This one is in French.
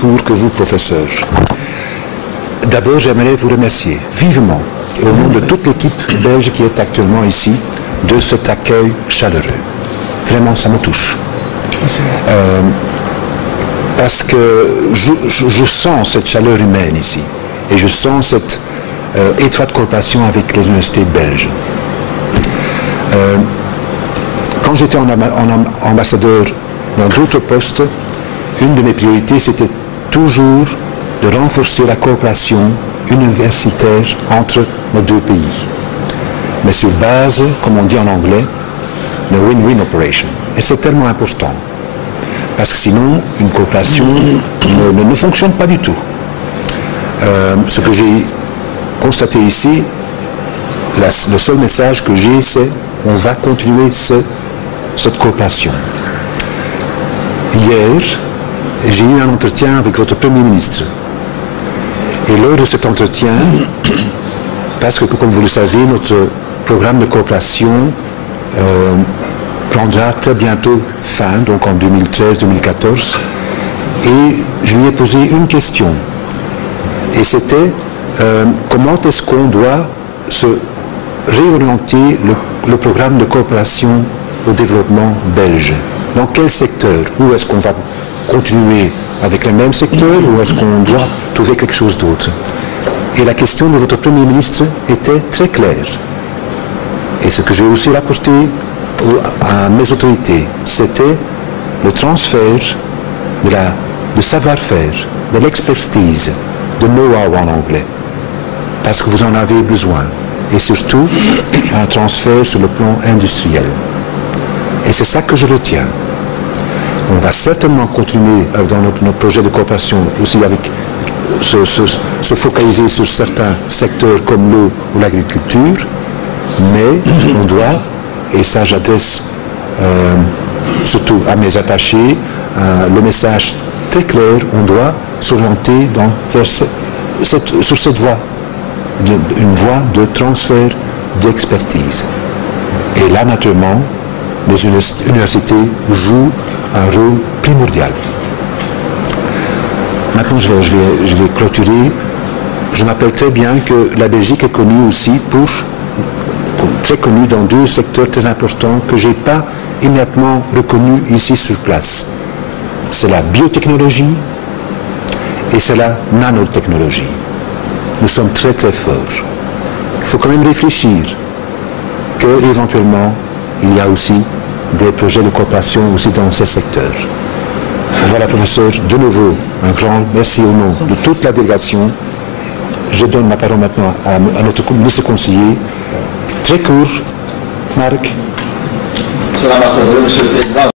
court que vous, professeur. D'abord, j'aimerais vous remercier vivement, et au nom de toute l'équipe belge qui est actuellement ici, de cet accueil chaleureux. Vraiment, ça me touche. Parce que je sens cette chaleur humaine ici, et je sens cette étroite coopération avec les universités belges. Quand j'étais en ambassadeur dans d'autres postes, une de mes priorités, c'était toujours de renforcer la coopération universitaire entre nos deux pays. Mais sur base, comme on dit en anglais, de win-win operation. Et c'est tellement important. Parce que sinon, une coopération ne fonctionne pas du tout. Ce que j'ai constaté ici, le seul message que j'ai, c'est on va continuer cette coopération. Hier, j'ai eu un entretien avec votre Premier ministre. Et lors de cet entretien, parce que comme vous le savez, notre programme de coopération prendra très bientôt fin, donc en 2013-2014. Et je lui ai posé une question. Et c'était comment est-ce qu'on doit se réorienter le programme de coopération au développement belge. Dans quel secteur? Où est-ce qu'on va continuer avec le même secteur ou est-ce qu'on doit trouver quelque chose d'autre? Et la question de votre Premier ministre était très claire. Et ce que j'ai aussi rapporté à mes autorités, c'était le transfert de savoir-faire, de l'expertise, de know-how en anglais. Parce que vous en avez besoin. Et surtout, un transfert sur le plan industriel. Et c'est ça que je retiens. On va certainement continuer dans notre projet de coopération aussi avec se focaliser sur certains secteurs comme l'eau ou l'agriculture, mais on doit, et ça j'adresse surtout à mes attachés, le message très clair, on doit s'orienter sur cette voie, une voie de transfert d'expertise. Et là, naturellement, les universités jouent un rôle primordial. Maintenant, je vais clôturer. Je m'appelle très bien que la Belgique est connue aussi très connue dans deux secteurs très importants que je n'ai pas immédiatement reconnus ici sur place. C'est la biotechnologie et c'est la nanotechnologie. Nous sommes très très forts. Il faut quand même réfléchir qu'éventuellement, il y a aussi des projets de coopération aussi dans ces secteurs. Voilà, professeur, de nouveau, un grand merci au nom de toute la délégation. Je donne la parole maintenant à notre ministre conseiller. Très court, Marc. Monsieur l'ambassadeur, monsieur le président.